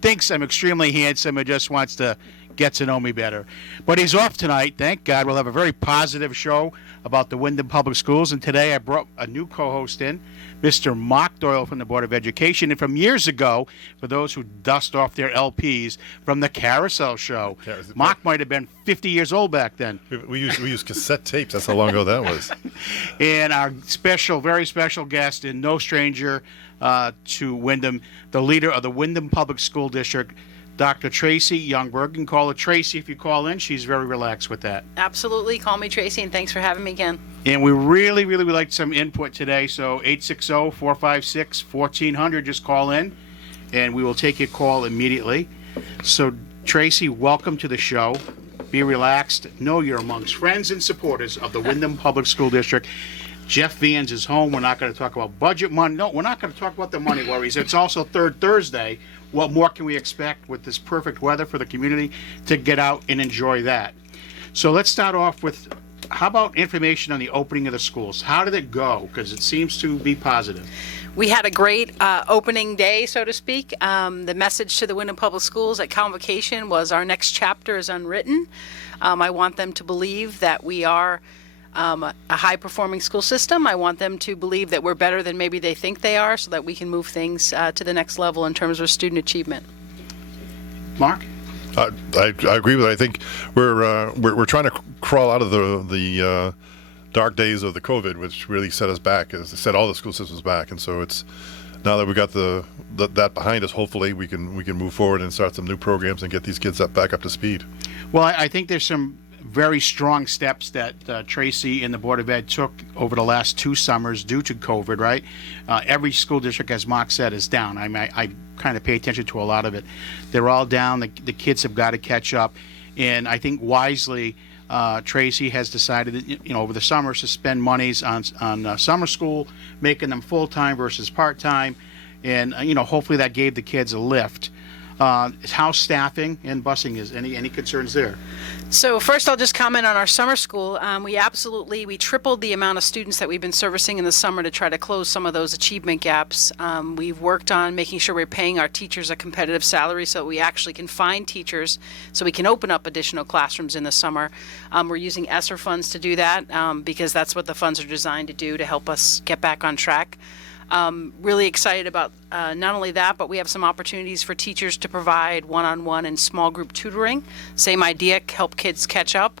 thinks I'm extremely handsome and just wants to get to know me better. But he's off tonight. Thank God. We'll have a very positive show about the Windham Public Schools. And today I brought a new co-host in, Mr. Mark Doyle from the Board of Education. And from years ago, for those who dust off their LPs, from the Carousel Show. Mark might have been 50 years old back then. We used cassette tapes. That's how long ago that was. And our special, very special guest, and no stranger to Windham, the leader of the Windham Public School District, Dr. Tracy Youngberg. You can call her Tracy if you call in. She's very relaxed with that. Absolutely. Call me Tracy, and thanks for having me again. And we really would like some input today. So 860-456-1400. Just call in, and we will take your call immediately. So, Tracy, welcome to the show. Be relaxed. Know you're amongst friends and supporters of the Windham Public School District. Jeff Vans is home. We're not going to talk about budget money. No, we're not going to talk about the money worries. It's also Third Thursday. What more can we expect with this perfect weather for the community to get out and enjoy that? So let's start off with, how about information on the opening of the schools? How did it go? Because it seems to be positive. We had a great opening day, so to speak. The message to the Windham Public Schools at Convocation was our next chapter is unwritten. I want them to believe that we are a high-performing school system. I want them to believe that we're better than maybe they think they are, so that we can move things to the next level in terms of student achievement. Mark? I agree with it. I think we're trying to crawl out of the dark days of the COVID, which really set us back, as I said, all the school systems back. And so it's now that we got that behind us, hopefully we can move forward and start some new programs and get these kids back up to speed. Well, I think there's some very strong steps that Tracy and the Board of Ed took over the last 2 summers due to COVID, right? Every school district, as Mark said, is down. I kind of pay attention to a lot of it. They're all down. The kids have got to catch up. And I think wisely, Tracy has decided that, over the summer to spend monies on summer school, making them full-time versus part-time. And, hopefully that gave the kids a lift. How staffing and busing is, any concerns there? So first I'll just comment on our summer school. We tripled the amount of students that we've been servicing in the summer to try to close some of those achievement gaps. We've worked on making sure we're paying our teachers a competitive salary so we actually can find teachers so we can open up additional classrooms in the summer. We're using ESSER funds to do that because that's what the funds are designed to do, to help us get back on track. Really excited about not only that, but we have some opportunities for teachers to provide one-on-one and small group tutoring. Same idea, help kids catch up.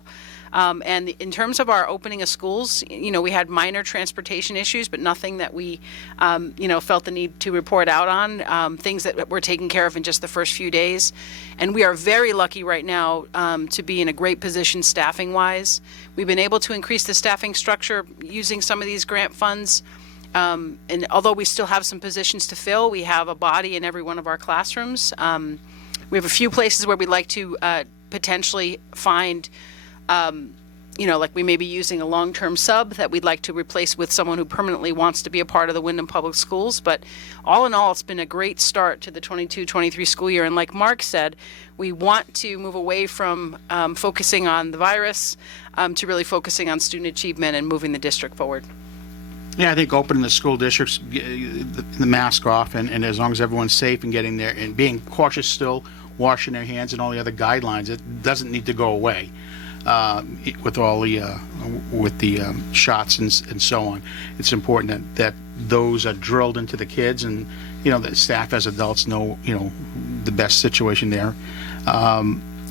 And in terms of our opening of schools, we had minor transportation issues, but nothing that we, felt the need to report out on, things that were taken care of in just the first few days. And we are very lucky right now to be in a great position staffing-wise. We've been able to increase the staffing structure using some of these grant funds. And although we still have some positions to fill, we have a body in every one of our classrooms. We have a few places where we'd like to potentially find, like we may be using a long-term sub that we'd like to replace with someone who permanently wants to be a part of the Windham Public Schools. But all in all, it's been a great start to the 22-23 school year. And like Mark said, we want to move away from focusing on the virus to really focusing on student achievement and moving the district forward. Yeah, I think opening the school districts, the mask off, and as long as everyone's safe and getting there and being cautious still, washing their hands and all the other guidelines, it doesn't need to go away with all the shots and so on. It's important that those are drilled into the kids, and the staff as adults know the best situation there.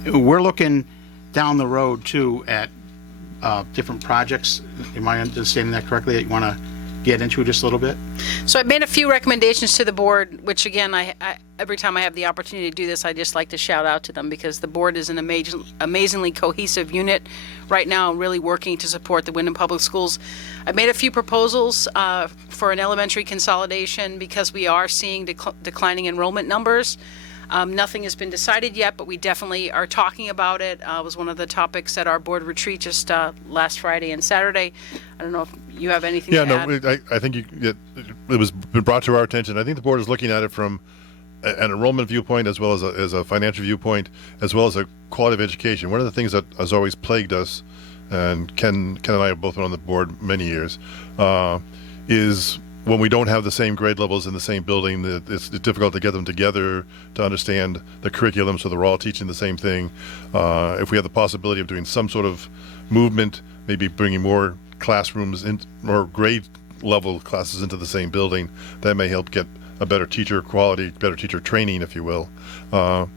We're looking down the road too at different projects. Am I understanding that correctly, that you want to get into just a little bit? So I've made a few recommendations to the board, which again, I every time I have the opportunity to do this, I just like to shout out to them because the board is an amazingly cohesive unit right now, really working to support the Windham Public Schools. I've made a few proposals for an elementary consolidation because we are seeing declining enrollment numbers. Nothing has been decided yet, but we definitely are talking about it. It was one of the topics at our board retreat just last Friday and Saturday. I don't know if you have anything to add. I think it was been brought to our attention. I think the board is looking at it from an enrollment viewpoint as well as a financial viewpoint, as well as a quality of education. One of the things that has always plagued us, and Ken and I have both been on the board many years, is when we don't have the same grade levels in the same building, it's difficult to get them together to understand the curriculum so they're all teaching the same thing. If we have the possibility of doing some sort of movement, maybe bringing more classrooms in, more grade level classes into the same building, that may help get a better teacher quality, better teacher training, if you will. But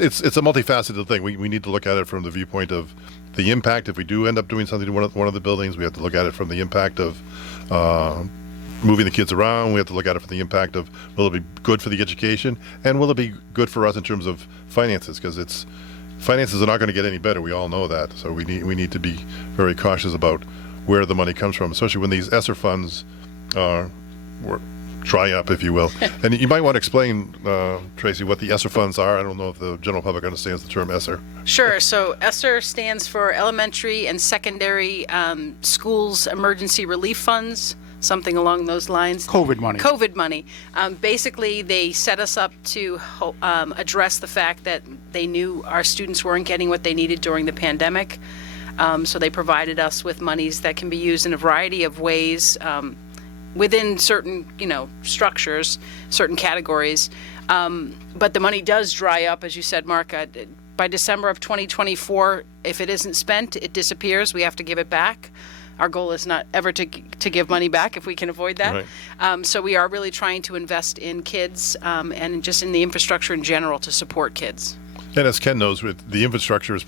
it's a multifaceted thing. We need to look at it from the viewpoint of the impact. If we do end up doing something to one of the buildings, we have to look at it from the impact of moving the kids around. We have to look at it from the impact of, will it be good for the education, and will it be good for us in terms of finances? Because finances are not going to get any better. We all know that. So we need to be very cautious about where the money comes from, especially when these ESSER funds dry up, if you will. And you might want to explain, Tracy, what the ESSER funds are. I don't know if the general public understands the term ESSER. Sure. So ESSER stands for Elementary and Secondary Schools Emergency Relief Funds, something along those lines. COVID money. COVID money. Basically, they set us up to address the fact that they knew our students weren't getting what they needed during the pandemic. So they provided us with monies that can be used in a variety of ways within certain, structures, certain categories. But the money does dry up, as you said, Mark. By December of 2024, if it isn't spent, it disappears. We have to give it back. Our goal is not ever to give money back if we can avoid that. Right. So we are really trying to invest in kids and just in the infrastructure in general to support kids. And as Ken knows, with the infrastructure is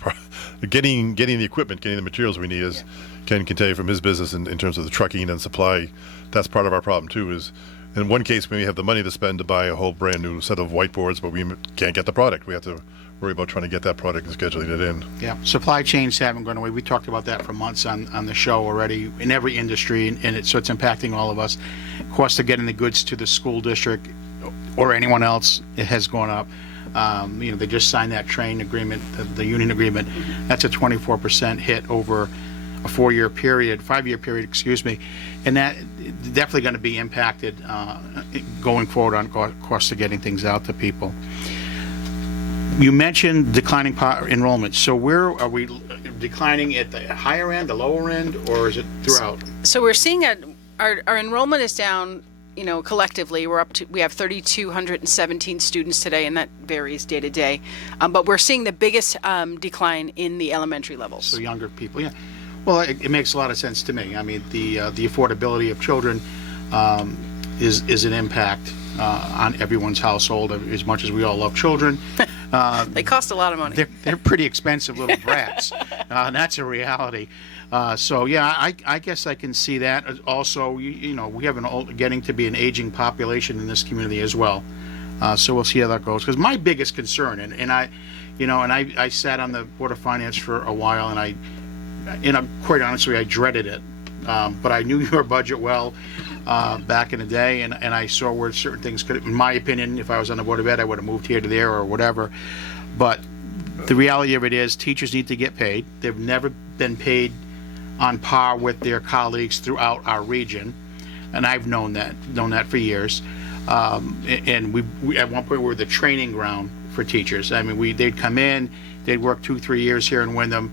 getting the equipment, getting the materials we need. As Ken can tell you from his business in terms of the trucking and supply, that's part of our problem too. Is in one case we have the money to spend to buy a whole brand new set of whiteboards, but we can't get the product. We have to worry about trying to get that product and scheduling it in. Yeah, supply chains haven't gone away. We talked about that for months on the show already in every industry, and so it's impacting all of us. Cost of getting the goods to the school district or anyone else, it has gone up. They just signed that train agreement, the union agreement. That's a 24% hit over a 5-year period, and that definitely going to be impacted going forward on cost of getting things out to people. You mentioned declining enrollment. So where are we declining at the higher end, the lower end, or is it throughout? So we're seeing our enrollment is down. Collectively, we have 3,217 students today, and that varies day to day. But we're seeing the biggest decline in the elementary levels. So younger people, yeah. Well, it makes a lot of sense to me. I mean, the affordability of children is an impact on everyone's household. As much as we all love children, they cost a lot of money. They're pretty expensive little brats, and that's a reality. So yeah, I guess I can see that. Also, we have getting to be an aging population in this community as well. So we'll see how that goes. Because my biggest concern, and I sat on the Board of Finance for a while, and quite honestly, I dreaded it. But I knew your budget well back in the day, and I saw where certain things could, in my opinion, if I was on the Board of Ed, I would have moved here to there or whatever. But the reality of it is teachers need to get paid. They've never been paid on par with their colleagues throughout our region, and I've known that for years. And we at one point we were the training ground for teachers. I mean, they'd come in, they'd work 2-3 years here in Windham,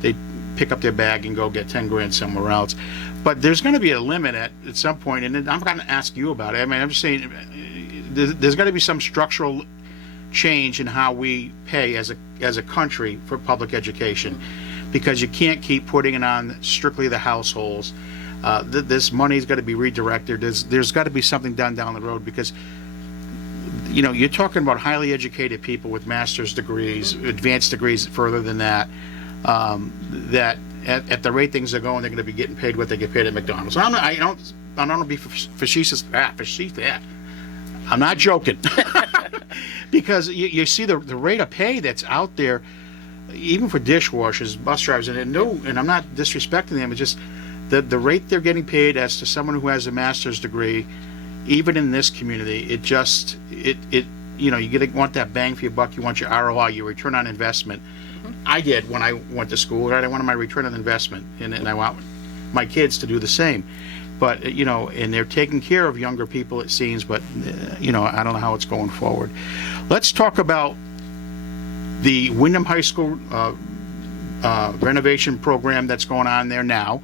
they'd pick up their bag and go get 10 grand somewhere else. But there's going to be a limit at some point, and I'm going to ask you about it. I mean, I'm just saying there's got to be some structural change in how we pay as a country for public education, because you can't keep putting it on strictly the households. This money's got to be redirected. There's got to be something done down the road, because you're talking about highly educated people with master's degrees, advanced degrees further than that, that at the rate things are going, they're going to be getting paid what they get paid at McDonald's. I don't want to be facetious. I'm not joking. Because you see the rate of pay that's out there, even for dishwashers, bus drivers, and I'm not disrespecting them, it's just the rate they're getting paid as to someone who has a master's degree, even in this community, you want that bang for your buck, you want your ROI, your return on investment. I did when I went to school, right? I wanted my return on investment, and I want my kids to do the same. But, and they're taking care of younger people, it seems, but, I don't know how it's going forward. Let's talk about the Windham High School renovation program that's going on there now.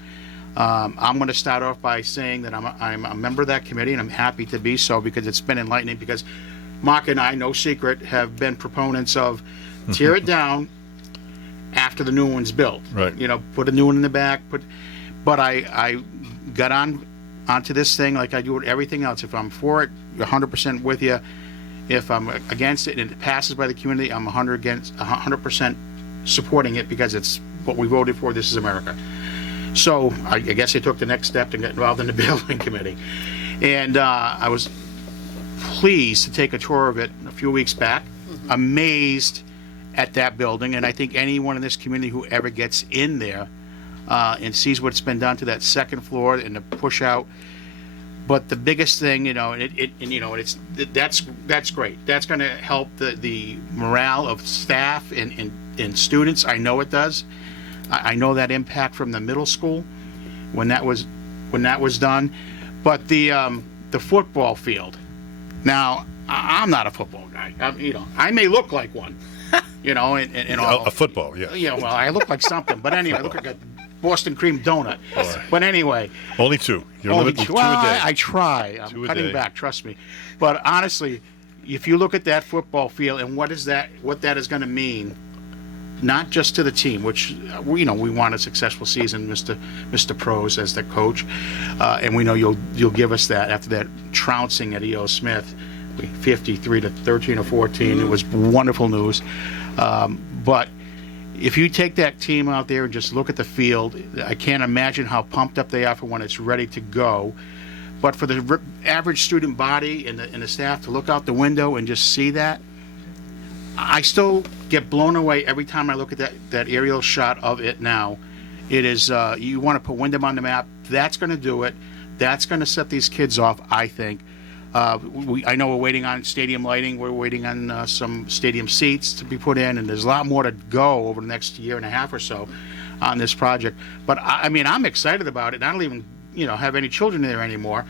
I'm going to start off by saying that I'm a member of that committee, and I'm happy to be so because it's been enlightening. Because Mark and I, no secret, have been proponents of tear it down after the new one's built. Right. You know, put a new one in the back. But I got onto this thing like I do with everything else. If I'm for it, 100% with you. If I'm against it and it passes by the community, I'm 100% supporting it because it's what we voted for. This is America. So I guess I took the next step and got involved in the building committee. And I was pleased to take a tour of it a few weeks back, amazed at that building. And I think anyone in this community who ever gets in there and sees what's been done to that second floor and the push out. But the biggest thing, that's great. That's going to help the morale of staff and students. I know it does. I know that impact from the middle school when that was done. But the football field. Now, I'm not a football guy. I may look like one. And all. A football, yeah. Yeah, well, I look like something. But anyway, I look like a Boston cream donut. Right. But anyway. Only two. You're Only limited to two. two a Well, day. I try. I'm Two a cutting day. back, trust me. But honestly, if you look at that football field and what that is going to mean, not just to the team, which we want a successful season, Mr. Pros as the coach, and we know you'll give us that after that trouncing at E.O. Smith, 53 to 13 or 14. It was wonderful news. But if you take that team out there and just look at the field, I can't imagine how pumped up they are for when it's ready to go. But for the average student body and the staff to look out the window and just see that, I still get blown away every time I look at that aerial shot of it now. It is, you want to put Wyndham on the map. That's going to do it. That's going to set these kids off, I think. I know we're waiting on stadium lighting. We're waiting on some stadium seats to be put in, and there's a lot more to go over the next year and a half or so on this project. But I'm excited about it. I don't even, have any children there anymore.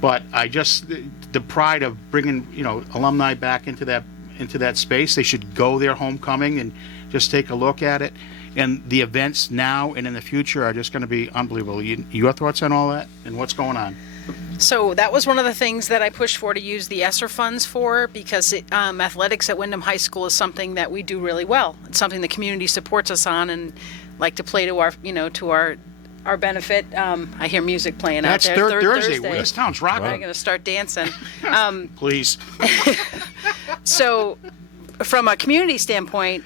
But I just the pride of bringing alumni back into that space. They should go there homecoming and just take a look at it. And the events now and in the future are just going to be unbelievable. Your thoughts on all that and what's going on? So that was one of the things that I pushed for to use the ESSER funds for, because athletics at Wyndham High School is something that we do really well. It's something the community supports us on and like to play to our benefit. I hear music playing That's out there. third Thursday. This town's rocking. I'm going to start dancing. Please. So from a community standpoint,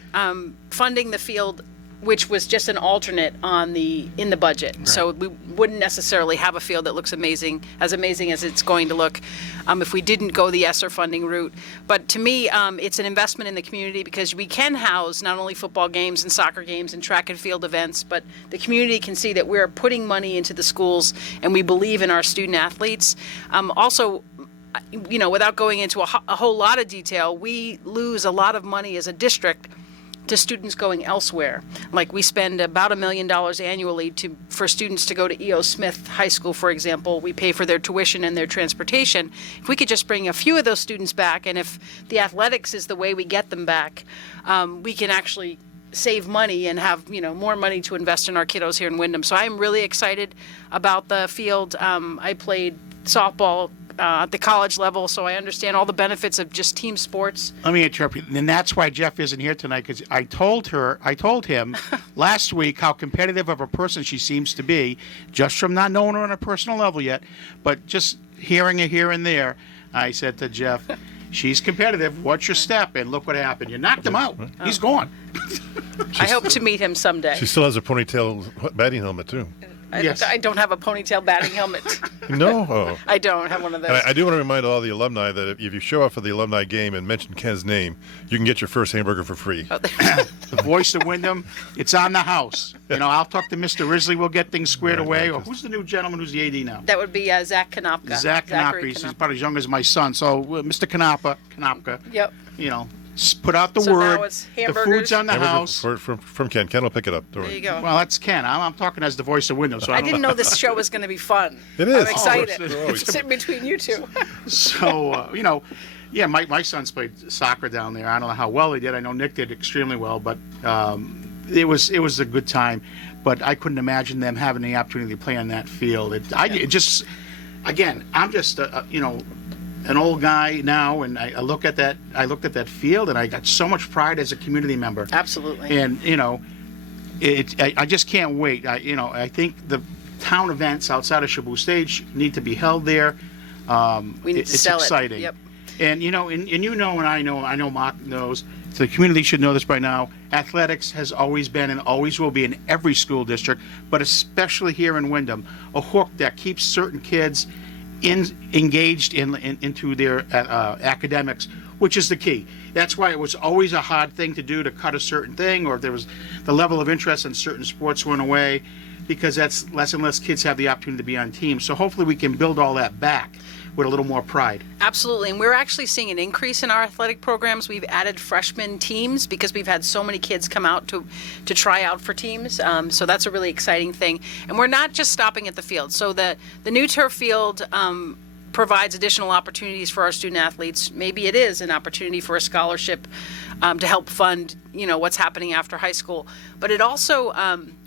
funding the field, which was just an alternate in the budget. Right. So we wouldn't necessarily have a field that looks amazing as it's going to look if we didn't go the ESSER funding route. But to me, it's an investment in the community because we can house not only football games and soccer games and track and field events, but the community can see that we're putting money into the schools and we believe in our student athletes. Also, without going into a whole lot of detail, we lose a lot of money as a district to students going elsewhere. Like we spend about $1 million annually for students to go to E.O. Smith High School, for example. We pay for their tuition and their transportation. If we could just bring a few of those students back, and if the athletics is the way we get them back, we can actually save money and have more money to invest in our kiddos here in Wyndham. So I'm really excited about the field. I played softball at the college level, so I understand all the benefits of just team sports. Let me interrupt you. And that's why Jeff isn't here tonight, because I told him last week how competitive of a person she seems to be, just from not knowing her on a personal level yet, but just hearing her here and there. I said to Jeff, she's competitive. What's your step? And look what happened. You knocked him out. He's gone. I hope to meet him someday. She still has a ponytail batting helmet, too. Yes. I don't have a ponytail batting helmet. No? Oh. I don't have one of those. And I do want to remind all the alumni that if you show up for the alumni game and mention Ken's name, you can get your first hamburger for free. The voice of Wyndham, it's on the house. I'll talk to Mr. Risley. We'll get things squared away. Or who's the new gentleman who's the AD now? That would be Zach Kanopka. Zach Kanopka. He's about as young as my son. So, Mr. Kanopka. Yep. Put out the So word. now it's The hamburgers. food's on the Hamburger house. From Ken. Ken will pick it up. Don't There worry. you go. Well, that's Ken. I'm talking as the voice of Wyndham. So I didn't know this show was going to be fun. It is. I'm excited. Oh, we're always- Sitting between you two. So, my sons played soccer down there. I don't know how well they did. I know Nick did extremely well, but it was a good time, but I couldn't imagine them having the opportunity to play on that field. It just, again, I'm just an old guy now, and I looked at that field, and I got so much pride as a community member. Absolutely. And I just can't wait. I think the town events outside of Shabu Stage need to be held there. We need to It's sell it. exciting. Yep. And and I know Mark knows, so the community should know this by now. Athletics has always been and always will be in every school district, but especially here in Wyndham, a hook that keeps certain kids engaged into their academics, which is the key. That's why it was always a hard thing to do, to cut a certain thing, or if there was the level of interest in certain sports went away, because that's less and less kids have the opportunity to be on teams. So hopefully we can build all that back with a little more pride. Absolutely, and we're actually seeing an increase in our athletic programs. We've added freshman teams because we've had so many kids come out to try out for teams. So that's a really exciting thing. And we're not just stopping at the field. So the new turf field provides additional opportunities for our student athletes. Maybe it is an opportunity for a scholarship to help fund, what's happening after high school. But it also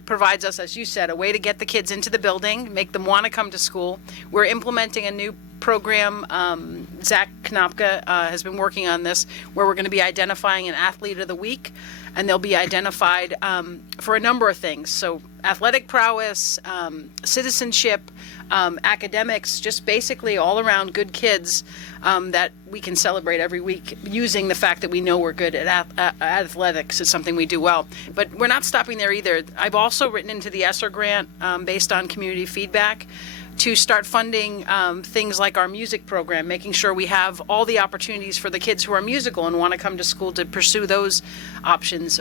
provides us, as you said, a way to get the kids into the building, make them want to come to school. We're implementing a new program. Zach Knopka has been working on this, where we're going to be identifying an athlete of the week, and they'll be identified for a number of things. So athletic prowess, citizenship, academics, just basically all around good kids that we can celebrate every week, using the fact that we know we're good at athletics. Is something we do well. But we're not stopping there either. I've also written into the ESSER grant based on community feedback to start funding things like our music program, making sure we have all the opportunities for the kids who are musical and want to come to school to pursue those options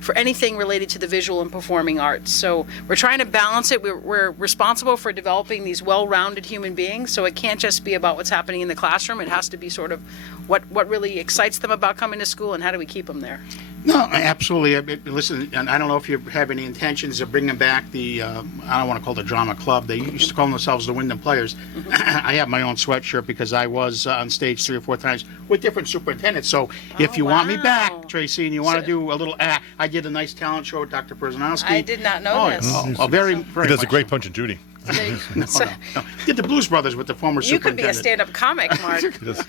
for anything related to the visual and performing arts. So we're trying to balance it. We're responsible for developing these well-rounded human beings, so it can't just be about what's happening in the classroom. It has to be sort of what really excites them about coming to school, and how do we keep them there. No, absolutely. Listen, and I don't know if you have any intentions of bringing back the, I don't want to call it the drama club. They used to call themselves the Wyndham Players. I have my own sweatshirt because I was on stage 3 or 4 times with different superintendents. So if you want me back, Tracy, and you want to do a little act, I did a nice talent show with Dr. Perzanowski. I did not know this. Very He does a great Punch and Judy. No. Did the Blues Brothers with the former You could be a superintendent. stand-up comic, Mark. He does,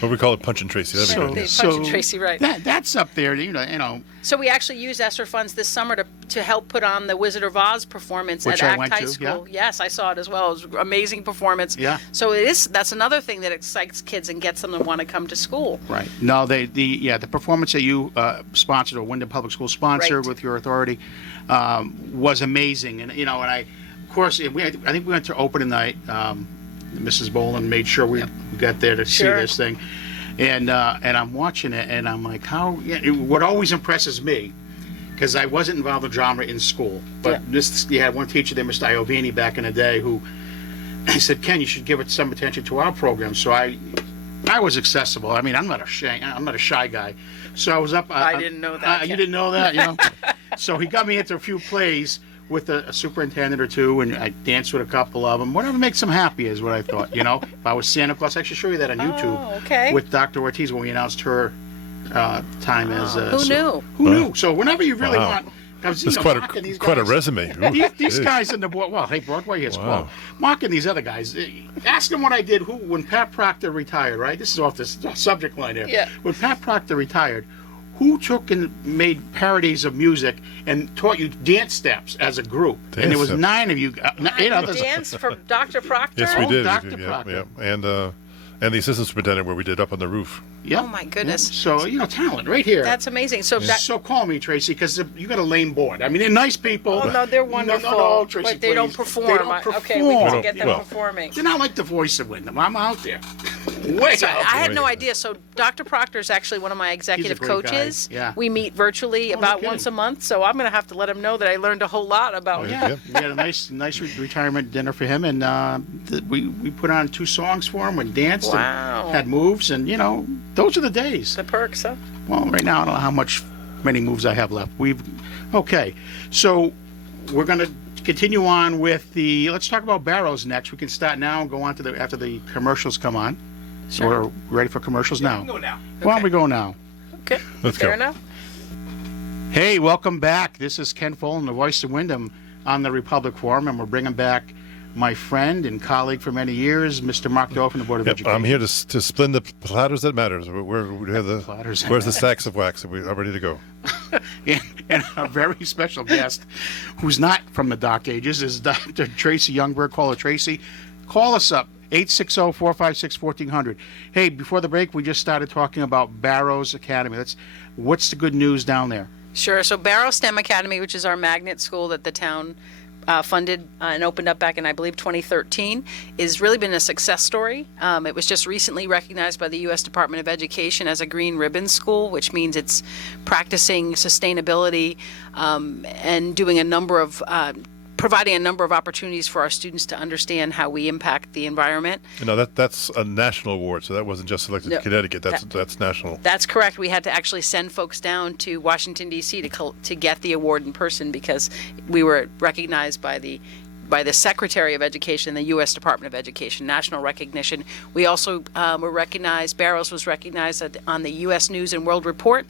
what we call it, Punch and Tracy. That'd be good. Punch and Tracy, right. That's up there, you know. So we actually used ESSER funds this summer to help put on the Wizard of Oz performance Which at I ACT went High to, School. yeah. Yes, I saw it as well. It was an amazing performance. Yeah. So that's another thing that excites kids and gets them to want to come to school. Right. No, the performance that you sponsored, or Wyndham Public School sponsored Right. with your authority, was amazing. And of course, I think we went to opening night. Mrs. Boland made sure we got there to see Sure. this thing, and I'm watching it, and I'm like, what always impresses me, because I wasn't involved in drama in school, but you had one teacher there, Mr. Iovini, back in the day, who he said, Ken, you should give it some attention to our program. So I was accessible. I mean, I'm not a shy guy. So I was up. I didn't know that, You Ken. didn't know that, So he got me into a few plays with a superintendent or two, and I danced with a couple of them. Whatever makes them happy is what I thought, If I was Santa Claus, I should show you that on YouTube. Oh, okay. With Dr. Ortiz when we announced her time as. Who knew? Who knew? So whenever you really Wow. want. Because, That's quite a resume. Ooh, These geez. guys in the board, hey, Broadway is Wow. Paul. Mark and these other guys, ask them what I did when Pat Proctor retired, right? This is off this subject line here. Yeah. When Pat Proctor retired, who took and made parodies of music and taught you dance steps as a group? And there was steps. 9 of you, 8 others. Dance for Dr. Proctor? Yes, we did. Dr. We did, Proctor. yeah. And the assistant superintendent, where we did Up on the Roof. Yep. Oh, my goodness. So, talent right here. That's amazing. So So call me, Tracy, because you got a lame board. I mean, they're nice people. Oh, no, they're wonderful. No, Tracy, but they don't please. perform. They don't perform. Okay, we need to get them Well. performing. They're not like the voice of Wyndham. I'm out there. Way So out I there. had no idea. So Dr. Proctor is actually one of my executive great guy. coaches. Yeah. We meet virtually about kidding. once a month. So I'm going to have to let him know that I learned a whole lot about Yeah, Yep. we had a nice retirement dinner for him, and we put on 2 songs for him and danced Wow. and had moves, and those are the days. the perks, huh? Well, right now I don't know many moves I have left. Okay, so we're going to continue on with let's talk about Barrows next. We can start now and go on to after the commercials come on. So we're ready for commercials now. Go now. Why don't we go now? Okay. Let's Fair go. enough. Hey, welcome back. This is Ken Folan, the voice of Wyndham on the Republic Forum, and we're bringing back my friend and colleague for many years, Mr. Mark Doe from the Board of Education. I'm here to spin the platters that matters. Where's the stacks of wax? We're ready to go. And a very special guest who's not from the Dark Ages is Dr. Tracy Youngberg. Caller Tracy. Call us up, 860-456-1400. Hey, before the break, we just started talking about Barrows Academy. What's the good news down there? Sure. So Barrow STEM Academy, which is our magnet school that the town funded and opened up back in, I believe, 2013, has really been a success story. It was just recently recognized by the U.S. Department of Education as a green ribbon school, which means it's practicing sustainability and doing providing a number of opportunities for our students to understand how we impact the environment. That's a national award, so that wasn't just selected to Connecticut. That's national. That's correct. We had to actually send folks down to Washington, D.C. to get the award in person because we were recognized by the Secretary of Education, the U.S. Department of Education, national recognition. We also were recognized, Barrows was recognized on the U.S. News and World Report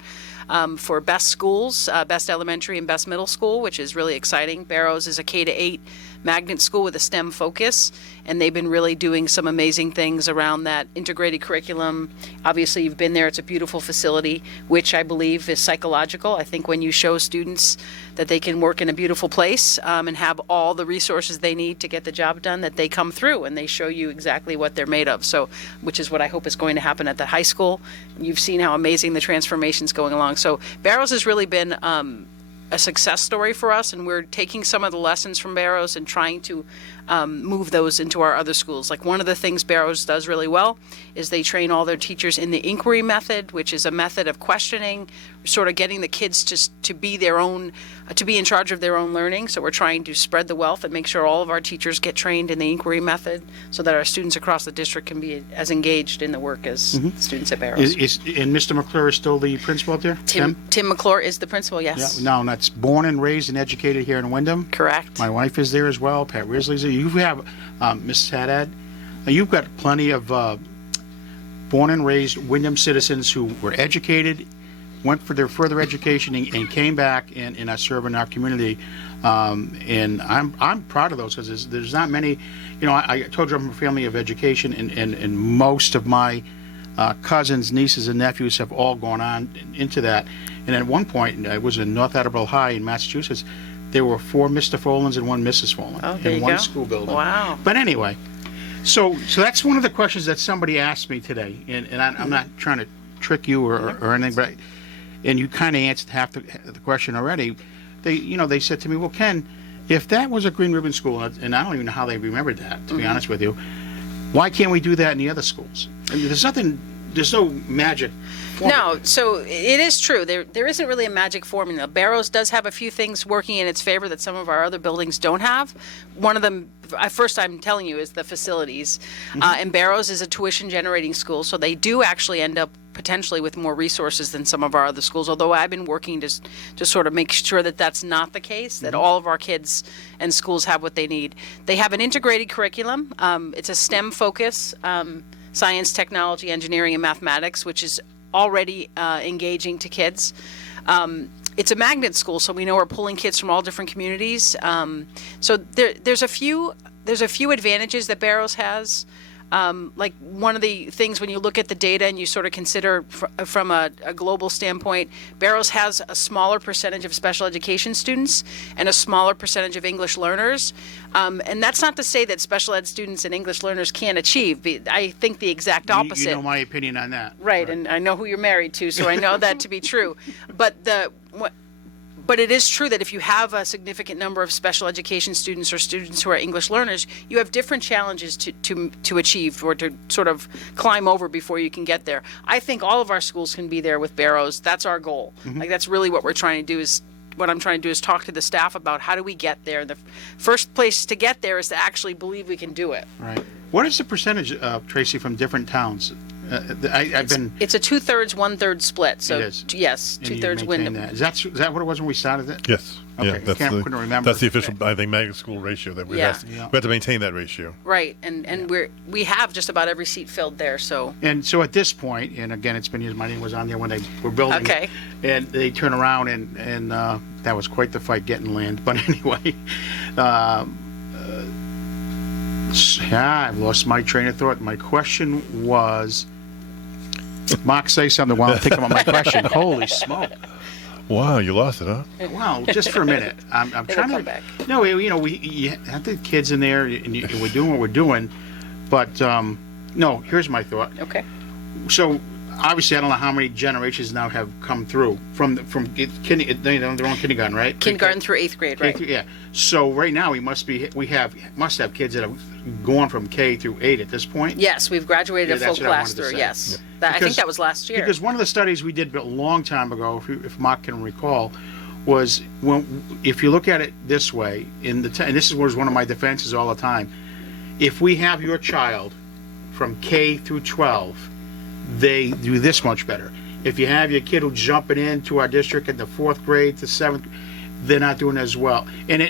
for best schools, best elementary and best middle school, which is really exciting. Barrows is a K-8 magnet school with a STEM focus, and they've been really doing some amazing things around that integrated curriculum. Obviously, you've been there. It's a beautiful facility, which I believe is psychological. I think when you show students that they can work in a beautiful place and have all the resources they need to get the job done, that they come through and they show you exactly what they're made of. So, which is what I hope is going to happen at the high school. You've seen how amazing the transformation's going along. So Barrows has really been a success story for us, and we're taking some of the lessons from Barrows and trying to move those into our other schools. Like one of the things Barrows does really well is they train all their teachers in the inquiry method, which is a method of questioning, sort of getting the kids to be in charge of their own learning. So we're trying to spread the wealth and make sure all of our teachers get trained in the inquiry method so that our students across the district can be as engaged in the work as students at Barrows. And Mr. McClure is still the principal up there? Tim McClure is the principal, yes. Yeah, now, that's born and raised and educated here in Wyndham. Correct. My wife is there as well. Pat Risley's there. You have, Mrs. Haddad, you've got plenty of born and raised Wyndham citizens who were educated, went for their further education, and came back and are serving our community. And I'm proud of those because there's not many. I told you I'm a family of education, and most of my cousins, nieces, and nephews have all gone on into that. And at one point, I was in North Attleboro High in Massachusetts. There were 4 Mr. Folans and 1 Mrs. Folan in one school building. Wow. But anyway, so that's one of the questions that somebody asked me today, and I'm not trying to trick you or anything, but and you kind of answered half the question already. They said to me, well, Ken, if that was a green ribbon school, and I don't even know how they remembered that, to be honest with you, why can't we do that in the other schools? I mean, there's no magic formula. No, so it is true. There isn't really a magic formula. Barrows does have a few things working in its favor that some of our other buildings don't have. One of them, first I'm telling you, is the facilities. And Barrows is a tuition-generating school, so they do actually end up potentially with more resources than some of our other schools, although I've been working to sort of make sure that that's not the case, that all of our kids and schools have what they need. They have an integrated curriculum. It's a STEM focus, science, technology, engineering, and mathematics, which is already engaging to kids. It's a magnet school, so we know we're pulling kids from all different communities. So there's a few advantages that Barrows has. Like one of the things when you look at the data and you sort of consider from a global standpoint, Barrows has a smaller percentage of special education students and a smaller percentage of English learners. And that's not to say that special ed students and English learners can't achieve. I think the exact opposite. You know my opinion on that. Right, and I know who you're married to, so I know that to be true. But it is true that if you have a significant number of special education students or students who are English learners, you have different challenges to achieve or to sort of climb over before you can get there. I think all of our schools can be there with Barrows. That's our goal. Like that's really what we're trying to do what I'm trying to do is talk to the staff about how do we get there. The first place to get there is to actually believe we can do it. Right. What is the percentage, Tracy, from different towns? I've been. It's a 2/3, 1/3 split. So It is. yes, and you 2/3 maintain Wyndham. that. Is that what it was when we started it? Yes. Okay, Yeah, that's couldn't remember. That's the official, I think, magnet school ratio that we Yeah. have. We have to maintain that ratio. Right, and we have just about every seat filled there. So And so at this point, and again, it's been years, my name was on there when they were building it, Okay. and they turn around and that was quite the fight getting land. But anyway, I've lost my train of thought. My question was, Mark, say something while I'm thinking about my question. Holy smoke. Wow, you lost it, huh? Wow, just for a minute. I'm It'll trying come to. back. No, you have the kids in there, and we're doing what we're doing. But no, here's my thought. okay, So obviously, I don't know how many generations now have come through from they're on kindergarten, right? kindergarten through 8th grade, right? Yeah. So right now we must have kids that have gone from K through 8 at this point. Yes, we've graduated Yeah, a full that's what I class wanted to through. say. Yes, I think Because- that was last year. Because one of the studies we did a long time ago, if Mark can recall, was if you look at it this way, and this was one of my defenses all the time, if we have your child from K through 12, they do this much better. If you have your kid who's jumping into our district in the 4th grade to 7th, they're not doing as well. And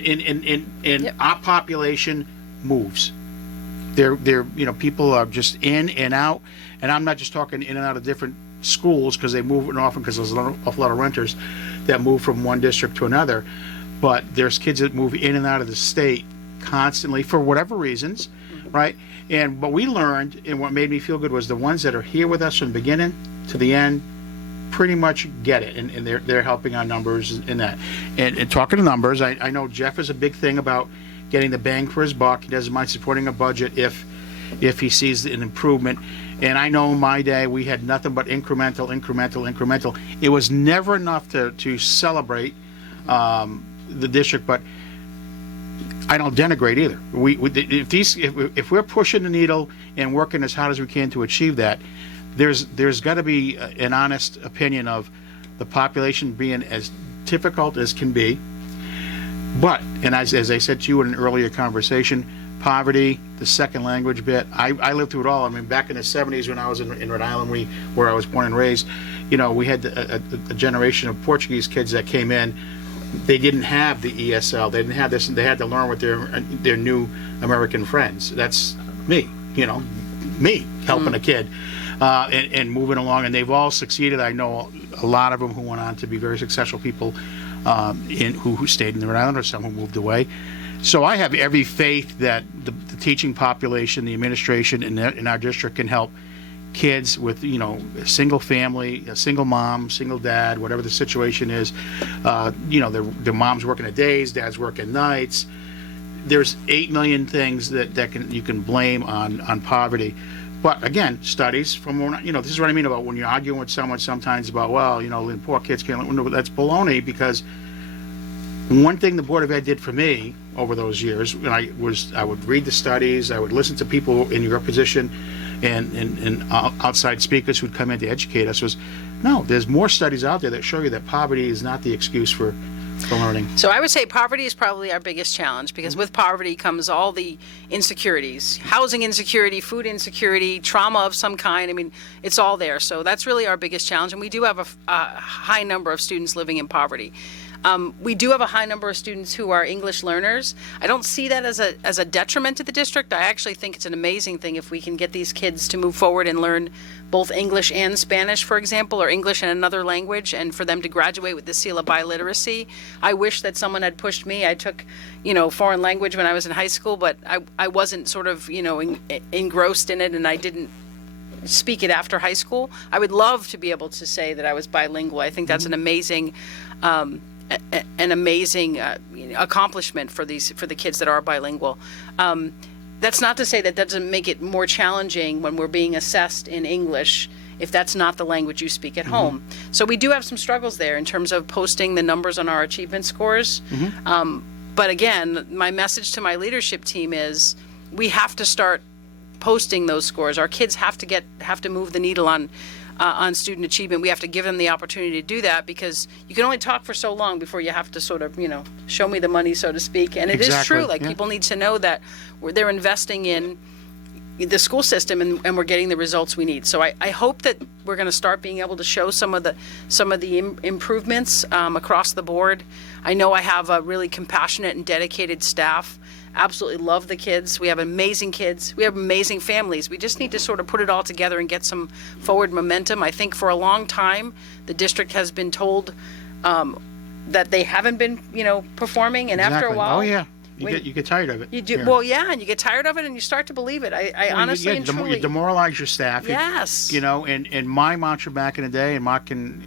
Yep. our population moves. People are just in and out, and I'm not just talking in and out of different schools because they move often because there's an awful lot of renters that move from one district to another, but there's kids that move in and out of the state constantly for whatever reasons, right? But we learned, and what made me feel good was the ones that are here with us from the beginning to the end pretty much get it, and they're helping our numbers in that. And talking to numbers, I know Jeff is a big thing about getting the bang for his buck. He doesn't mind supporting a budget if he sees an improvement. And I know in my day we had nothing but incremental. It was never enough to celebrate the district, but I don't denigrate either. If we're pushing the needle and working as hard as we can to achieve that, there's got to be an honest opinion of the population being as difficult as can be. But, and as I said to you in an earlier conversation, poverty, the second language bit, I lived through it all. I mean, back in the 70s when I was in Rhode Island, where I was born and raised, we had a generation of Portuguese kids that came in. They didn't have the ESL. They didn't have this. They had to learn with their new American friends. That's me, me helping a kid and moving along. And they've all succeeded. I know a lot of them who went on to be very successful people who stayed in Rhode Island, or some who moved away. So I have every faith that the teaching population, the administration in our district can help kids with, a single family, a single mom, single dad, whatever the situation is. Their mom's working at days, dad's working nights. There's 8 million things that you can blame on poverty. But again, studies from this is what I mean about when you're arguing with someone sometimes about, poor kids can't. That's baloney, because one thing the Board of Ed did for me over those years, I would read the studies, I would listen to people in your position, and outside speakers who'd come in to educate us, was, no, there's more studies out there that show you that poverty is not the excuse for learning. So I would say poverty is probably our biggest challenge, because with poverty comes all the insecurities, housing insecurity, food insecurity, trauma of some kind. I mean, it's all there. So that's really our biggest challenge. And we do have a high number of students living in poverty. We do have a high number of students who are English learners. I don't see that as a detriment to the district. I actually think it's an amazing thing if we can get these kids to move forward and learn both English and Spanish, for example, or English and another language, and for them to graduate with the seal of biliteracy. I wish that someone had pushed me. I took, foreign language when I was in high school, but I wasn't sort of, engrossed in it, and I didn't speak it after high school. I would love to be able to say that I was bilingual. I think that's an amazing accomplishment for the kids that are bilingual. That's not to say that doesn't make it more challenging when we're being assessed in English if that's not the language you speak at home. So we do have some struggles there in terms of posting the numbers on our achievement scores. But again, my message to my leadership team is we have to start posting those scores. Our kids have to move the needle on student achievement. We have to give them the opportunity to do that, because you can only talk for so long before you have to sort of, show me the money, so to speak. And it is Exactly, true. Like, yeah. people need to know that they're investing in the school system, and we're getting the results we need. So I hope that we're going to start being able to show some of the improvements across the board. I know I have a really compassionate and dedicated staff. Absolutely love the kids. We have amazing kids. We have amazing families. We just need to sort of put it all together and get some forward momentum. I think for a long time, the district has been told that they haven't been, performing, and after a Exactly. while, Oh, yeah. You get tired of it. you do. Yeah. Well, yeah, and you get tired of it, and you start to believe it. I honestly and you truly. demoralize your staff. Yes. And my mantra back in the day, and Mark can,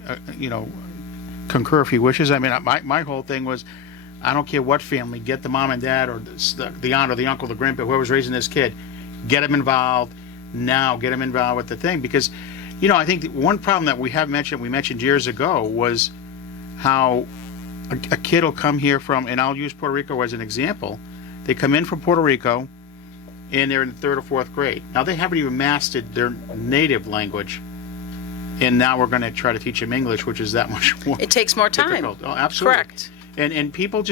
concur if he wishes. I mean, my whole thing was, I don't care what family, get the mom and dad or the aunt or the uncle, the grandpa, whoever's raising this kid, get them involved now, get them involved with the thing. Because, I think one problem that we mentioned years ago was how a kid will come here from, and I'll use Puerto Rico as an example. They come in from Puerto Rico, and they're in third or fourth grade. Now they haven't even mastered their native language, and now we're going to try to teach them English, which is that much more. It takes more time. Difficult. Oh, absolutely. Correct. And people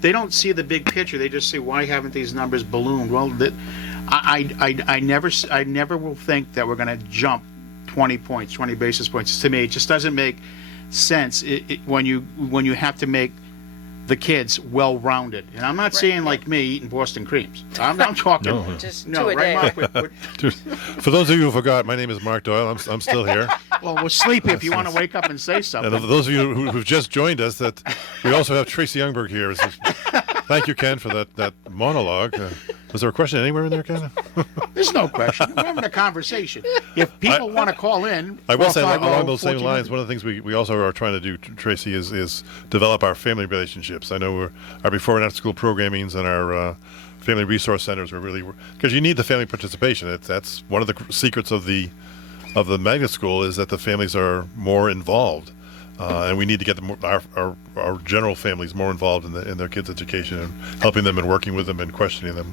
they don't see the big picture. They just say, why haven't these numbers ballooned? Well, I never will think that we're going to jump 20 basis points. To me, it just doesn't make sense when you have to make the kids well-rounded. And I'm not saying like me eating Boston creams. I'm talking Just no, two a day. right, Mark? For those of you who forgot, my name is Mark Doyle. I'm still here. Well, we're sleepy if you want to wake up and say And something. for those of you who've just joined us, that we also have Tracy Youngberg here. Thank you, Ken, for that monologue. Was there a question anywhere in there, Ken? There's no question. We're having a conversation. If people want to call in, I will say 450, along those same 1400. lines, one of the things we also are trying to do, Tracy, is develop our family relationships. I know our before and after school programmings and our family resource centers are really, because you need the family participation. That's one of the secrets of the magnet school, is that the families are more involved. And we need to get our general families more involved in their kids' education and helping them and working with them and questioning them.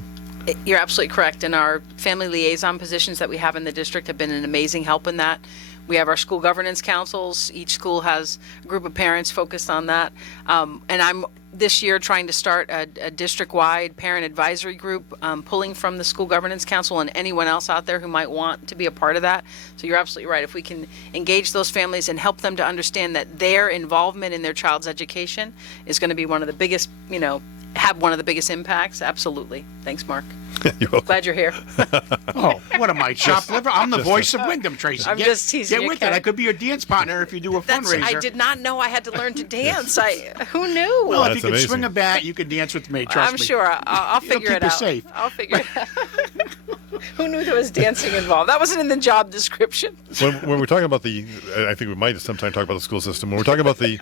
You're absolutely correct. And our family liaison positions that we have in the district have been an amazing help in that. We have our school governance councils. Each school has a group of parents focused on that. And I'm this year trying to start a district-wide parent advisory group, pulling from the school governance council and anyone else out there who might want to be a part of that. So you're absolutely right. If we can engage those families and help them to understand that their involvement in their child's education is going to be one of the biggest, have one of the biggest impacts, absolutely. Thanks, Mark. You're welcome. Glad you're here. Oh, what am I, chopped liver? I'm the voice of Wyndham, Tracy. I'm just teasing Get you, with Ken. it. I could be your dance partner if you do a fundraiser. I did not know I had to learn to dance. Who knew? Well, if That's you can amazing. swing a bat, you can dance with me. Trust I'm me. sure I'll figure keep it you out. safe. I'll figure it out. Who knew there was dancing involved? That wasn't in the job description. When we're talking about I think we might sometime talk about the school system. When we're talking about the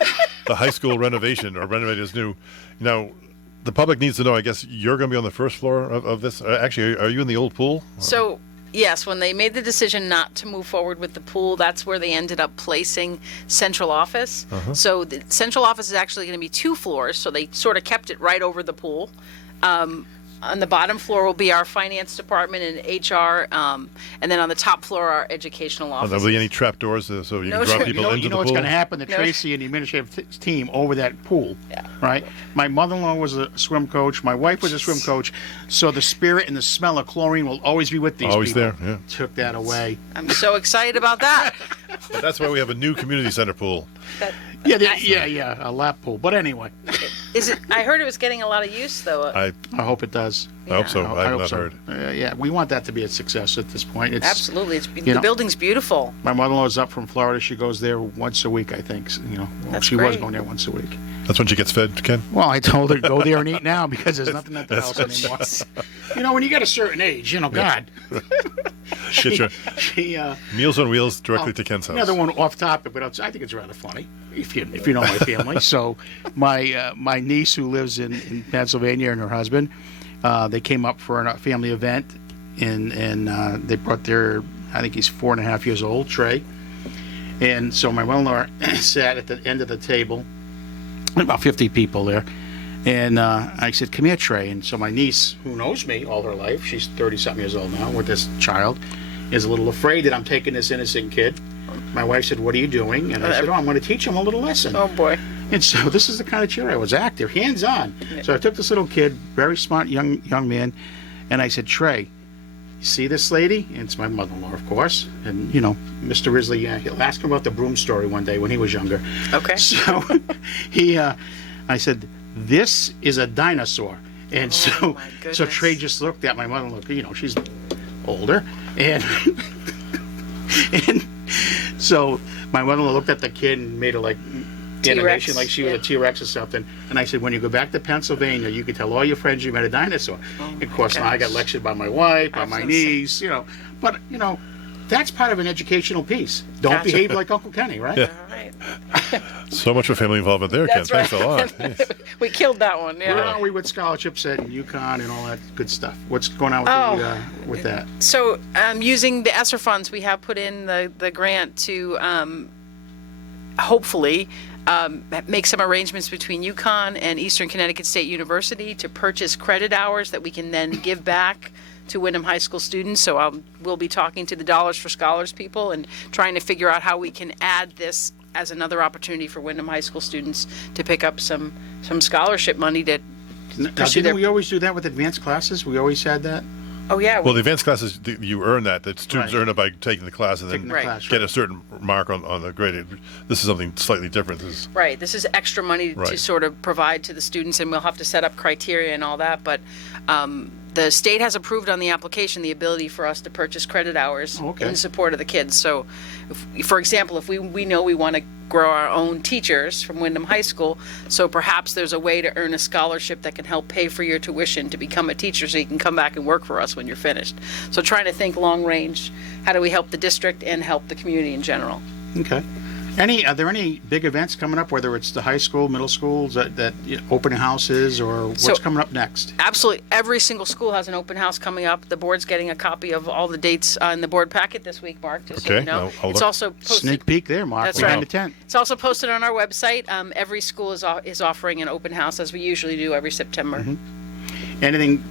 high school renovation or renovated as new, the public needs to know, I guess, you're going to be on the first floor of this. Actually, are you in the old pool? So, yes, when they made the decision not to move forward with the pool, that's where they ended up placing central office. So the central office is actually going to be 2 floors, so they sort of kept it right over the pool. On the bottom floor will be our finance department and HR, and then on the top floor, our educational Will office. there be any trap doors so you No, can draw sir. people You into know the what's pool? going to happen to No. Tracy and the administrative team over that pool, Yeah. right? My mother-in-law was a swim coach. My wife was a swim coach. So the spirit and the smell of chlorine will always be with these Always people. there, yeah. Took that away. I'm so excited about that. But that's why we have a new community center pool. Yeah, a lap pool. But anyway, Is it? I heard it was getting a lot of use, though. I I hope it does. hope so. I have hope not so. heard. Yeah, we want that to be a success at this point. It's, Absolutely, you know- the building's beautiful. My mother-in-law's up from Florida. She goes there once a week, I think. That's she was great. going there once a week. That's when she gets fed, Ken? Well, I told her go there and eat now because there's nothing at the house anymore. When you get a certain age, God. Get your She, Meals on Wheels directly to Ken's house. another one off topic, but I think it's rather funny if you know my family. So, my niece who lives in Pennsylvania and her husband, they came up for a family event, and they brought their, I think he's 4.5 years old, Trey, and so my mother-in-law sat at the end of the table, about 50 people there. And I said, come here, Trey. And so my niece, who knows me all her life, she's 30-something years old now with this child, is a little afraid that I'm taking this innocent kid. My wife said, what are you doing? And I said, I'm going to teach him a little lesson. Oh boy. And so this is the kind of chair I was, active, hands-on. So I took this little kid, very smart young man, and I said, Trey, see this lady? And it's my mother-in-law, of course. And, you know, Mr. Risley, he'll ask him about the broom story one day when he was younger. Okay. So I said, this is a dinosaur. And so my goodness. Trey just looked at my mother-in-law, you know, she's older. And, and so my mother-in-law looked at the kid and made a, like, animation like she was a T-Rex or something. And I said, when you go back to Pennsylvania, you can tell all your friends you met a dinosaur. Of course, now I got lectured by my wife, by my niece, you know. But, you know, that's part of an educational piece. Don't Gotcha. behave like Uncle Kenny, right? Yeah. All right. So much of family involvement there, Ken. That's right. Thanks a lot. Yes. We killed that one. Where Yeah. are we with scholarships at UConn and all that good stuff? What's going on with, with that? So using the ESSER funds, we have put in the grant to hopefully make some arrangements between UConn and Eastern Connecticut State University to purchase credit hours that we can then give back to Wyndham High School students. So we'll be talking to the Dollars for Scholars people and trying to figure out how we can add this as another opportunity for Wyndham High School students to pick up some scholarship money to Now, pursue didn't their... we always do that with advanced classes? We always had that? Oh, yeah. Well, the advanced classes, you earn that. The students Right. earn it by taking the class and Taking then the class, get right. a certain mark on the grade. This is something slightly different. This is, Right. This is extra money to Right. sort of provide to the students, and we'll have to set up criteria and all that. But the state has approved on the application the ability for us to purchase credit hours Okay. in support of the kids. So, for example, if we know we want to grow our own teachers from Wyndham High School, so perhaps there's a way to earn a scholarship that can help pay for your tuition to become a teacher so you can come back and work for us when you're finished. So trying to think long range, how do we help the district and help the community in general? Okay. Are there any big events coming up, whether it's the high school, middle schools, that you know, opening houses, or what's So- coming up next? Absolutely. Every single school has an open house coming up. The board's getting a copy of all the dates in the board packet this week, Mark, just so Okay, you know. I'll It's look. also posted. Sneak peek there, Mark. That's behind right. the tent. It's also posted on our website. Every school is offering an open house, as we usually do every September. Anything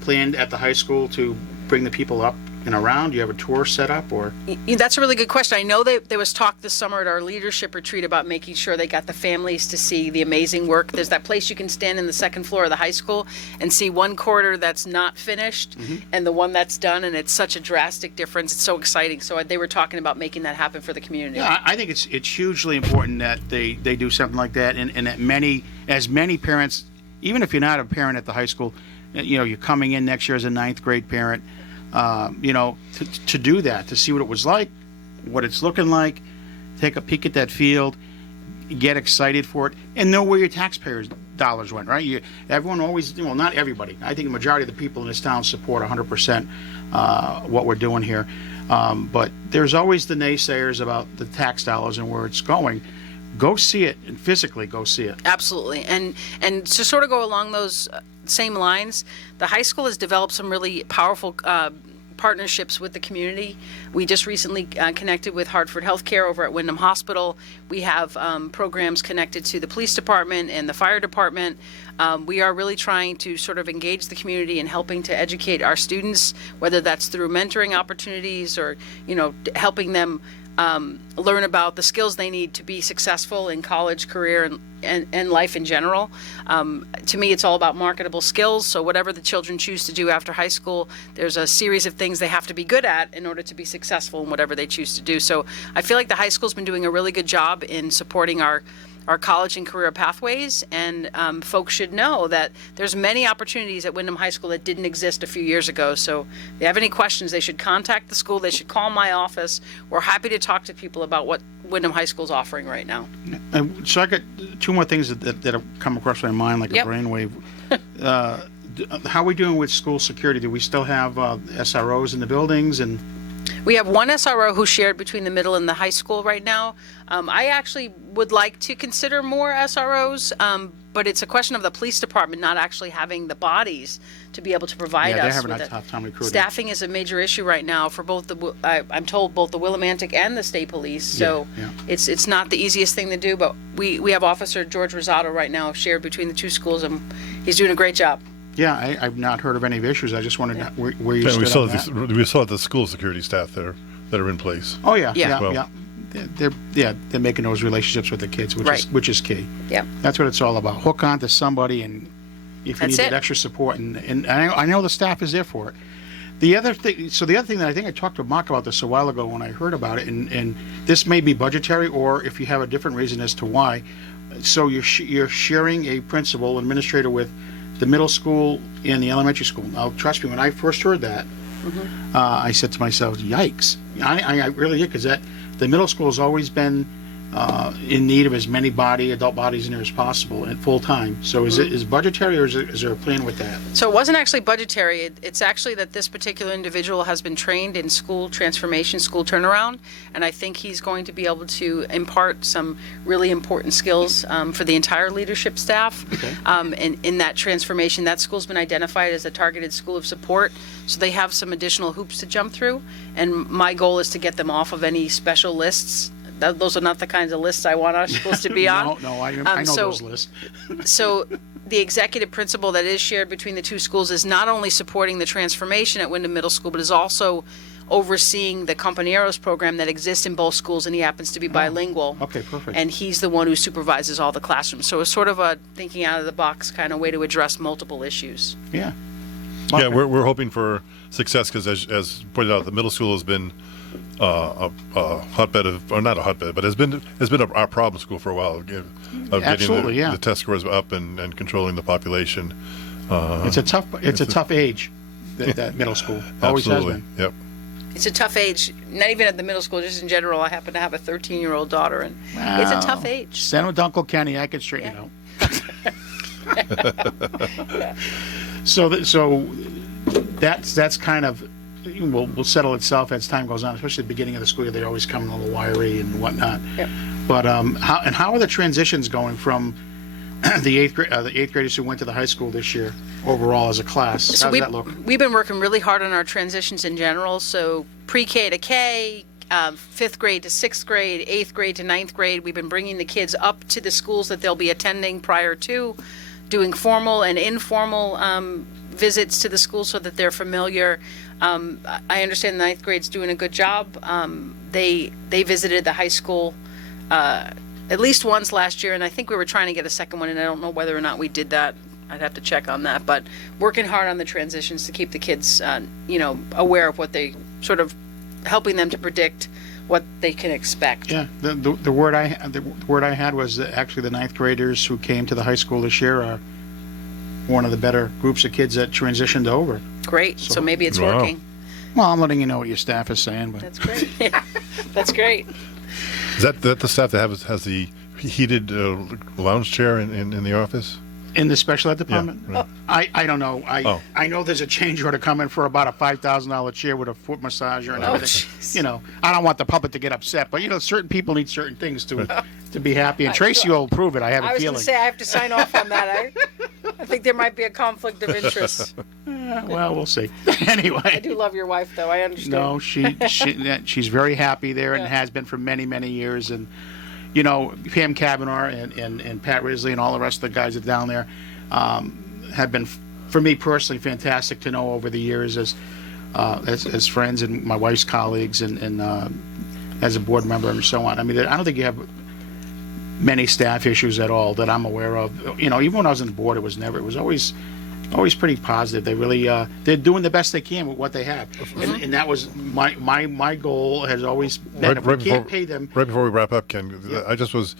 planned at the high school to bring the people up and around? Do you have a tour set up, or? That's a really good question. I know that there was talk this summer at our leadership retreat about making sure they got the families to see the amazing work. There's that place you can stand in the second floor of the high school and see one corridor that's not finished and the one that's done, and it's such a drastic difference. It's so exciting. So they were talking about making that happen for the community. Yeah, I think it's hugely important that they do something like that, and that as many parents, even if you're not a parent at the high school, you know, you're coming in next year as a ninth grade parent, you know, to do that, to see what it was like, what it's looking like, take a peek at that field, get excited for it, and know where your taxpayers' dollars went, right? Everyone always, well, not everybody. I think the majority of the people in this town support 100% what we're doing here. But there's always the naysayers about the tax dollars and where it's going. Go see it, and physically go see it. Absolutely. And to sort of go along those same lines, the high school has developed some really powerful partnerships with the community. We just recently connected with Hartford Healthcare over at Wyndham Hospital. We have programs connected to the police department and the fire department. We are really trying to sort of engage the community in helping to educate our students, whether that's through mentoring opportunities or, you know, helping them learn about the skills they need to be successful in college, career, and life in general. To me, it's all about marketable skills. So whatever the children choose to do after high school, there's a series of things they have to be good at in order to be successful in whatever they choose to do. So I feel like the high school's been doing a really good job in supporting our college and career pathways, and folks should know that there's many opportunities at Wyndham High School that didn't exist a few years ago. So if they have any questions, they should contact the school. They should call my office. We're happy to talk to people about what Wyndham High School is offering right now. So I got two more things that have come across my mind like Yep. a brainwave. How are we doing with school security? Do we still have SROs in the buildings? And We have one SRO who's shared between the middle and the high school right now. I actually would like to consider more SROs, but it's a question of the police department not actually having the bodies to be able to provide Yeah, they're us having with a it. tough time recruiting. Staffing is a major issue right now for both I'm told both the Willimantic and the state police. So Yeah. it's not the easiest thing to do, but we have Officer George Rosato right now shared between the two schools, and he's doing a great job. yeah, I've not heard of any issues. I just wondered where you and we stood still on have that. we still have the school security staff there that are in place. Oh yeah, Yeah. yeah, Well- yeah. They're making those relationships with the kids, Right. which is key. Yep. That's what it's all about. Hook on to somebody, and if you That's need that it. extra support, and I know the staff is there for it. The other thing that I think I talked to Mark about this a while ago when I heard about it, and this may be budgetary, or if you have a different reason as to why. So you're sharing a principal administrator with the middle school and the elementary school. Now, trust me, when I first heard that, I said to myself, "Yikes!" I really did, because the middle school has always been in need of as many adult bodies in there as possible at full time. So is it budgetary, or is there a plan with that? So it wasn't actually budgetary. It's actually that this particular individual has been trained in school transformation, school turnaround, and I think he's going to be able to impart some really important skills for the entire leadership staff. Okay. In that transformation, that school's been identified as a targeted school of support, so they have some additional hoops to jump through, and my goal is to get them off of any special lists. Those are not the kinds of lists I want our schools to be on. No, I know so- those lists. So the executive principal that is shared between the two schools is not only supporting the transformation at Wyndham Middle School, but is also overseeing the Compañeros program that exists in both schools, and he happens to be bilingual. Okay, perfect. And he's the one who supervises all the classrooms. So it's sort of a thinking out of the box kind of way to address multiple issues. Yeah. Yeah, we're hoping for success because, as pointed out, the middle school has been a hotbed of, or not a hotbed, but has been our problem school for a while. Of getting Absolutely, yeah. the test scores up and controlling the population. It's a tough age, that middle school. Always has Absolutely. been. Yep. It's a tough age, not even at the middle school, just in general. I happen to have a 13-year-old daughter, and it's a tough age. Send them to Uncle Kenny. I can straighten it out. So that's kind of will settle itself as time goes on. Especially at the beginning of the school year, they always come a little wiry and whatnot. Yep. But how are the transitions going from the eighth graders who went to the high school this year overall as a class? So How does that look? we've been working really hard on our transitions in general. So pre-K to K, 5th grade to 6th grade, 8th grade to 9th grade. We've been bringing the kids up to the schools that they'll be attending prior to, doing formal and informal visits to the school so that they're familiar. I understand the 9th grade's doing a good job. They visited the high school at least once last year, and I think we were trying to get a second one, and I don't know whether or not we did that. I'd have to check on that, but working hard on the transitions to keep the kids, aware of what they sort of helping them to predict what they can expect. Yeah, the word I had was that actually the 9th graders who came to the high school this year are one of the better groups of kids that transitioned over. Great. So maybe it's Wow. working. Well, I'm letting you know what your staff is saying, but That's great. Yeah, that's great. Is that the staff that has the heated lounge chair in the office? in the special ed department, right. I don't know. Oh. I know there's a change order coming for about a $5,000 chair with a foot massager and Oh, everything. jeez. You know, I don't want the public to get upset, but certain people need certain things to be happy. And Tracy will approve it. I have a I was going feeling. to say I have to sign off on that. I think there might be a conflict of interest. Well, we'll see. I Anyway, do love your wife, though. I understand. no, she's very happy there and Yeah. has been for many, many years. And you know, Pam Kavanaugh and Pat Risley and all the rest of the guys that are down there have been, for me personally, fantastic to know over the years as friends and my wife's colleagues and as a board member and so on. I mean, I don't think you have many staff issues at all that I'm aware of. You know, even when I was on the board, it was always pretty positive. They really they're doing the best they can with what they have, and that was my goal has always been. If we can't pay them. Right before we wrap up, Ken, I just was.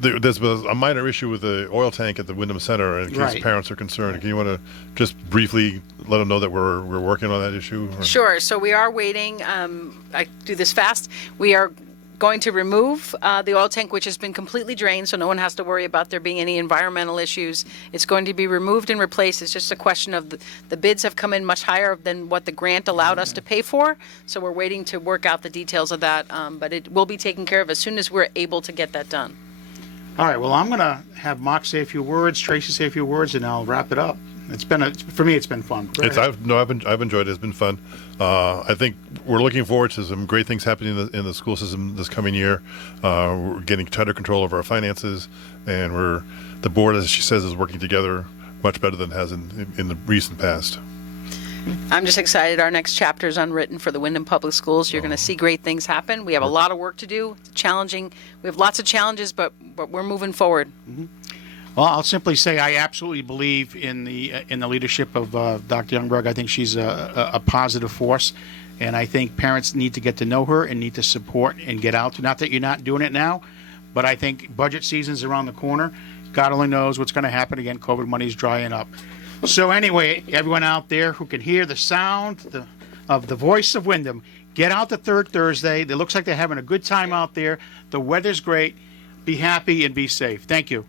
There's a minor issue with the oil tank at the Wyndham Center, in case Right. parents are concerned. Can you want to just briefly let them know that we're working on that issue? Or- Sure. So we are waiting. I do this fast. We are going to remove the oil tank, which has been completely drained, so no one has to worry about there being any environmental issues. It's going to be removed and replaced. It's just a question of the bids have come in much higher than what the grant allowed us to pay for, so we're waiting to work out the details of that, but it will be taken care of as soon as we're able to get that done. All right. Well, I'm going to have Mark say a few words, Tracy say a few words, and I'll wrap it up. For me, it's been fun. Go ahead. I've enjoyed it. It's been fun. I think we're looking forward to some great things happening in the school system this coming year. We're getting tighter control over our finances, and the board, as she says, is working together much better than it has in the recent past. I'm just excited. Our next chapter is unwritten for the Wyndham Public Schools. You're going to see great things happen. We have a lot of work to do. It's challenging. We have lots of challenges, but we're moving forward. Well, I'll simply say I absolutely believe in the leadership of Dr. Youngberg. I think she's a positive force, and I think parents need to get to know her and need to support and get out. Not that you're not doing it now, but I think budget season's around the corner. God only knows what's going to happen again. COVID money's drying up. So anyway, everyone out there who can hear the sound of the voice of Wyndham, get out the third Thursday. It looks like they're having a good time out there. The weather's great. Be happy and be safe. Thank you.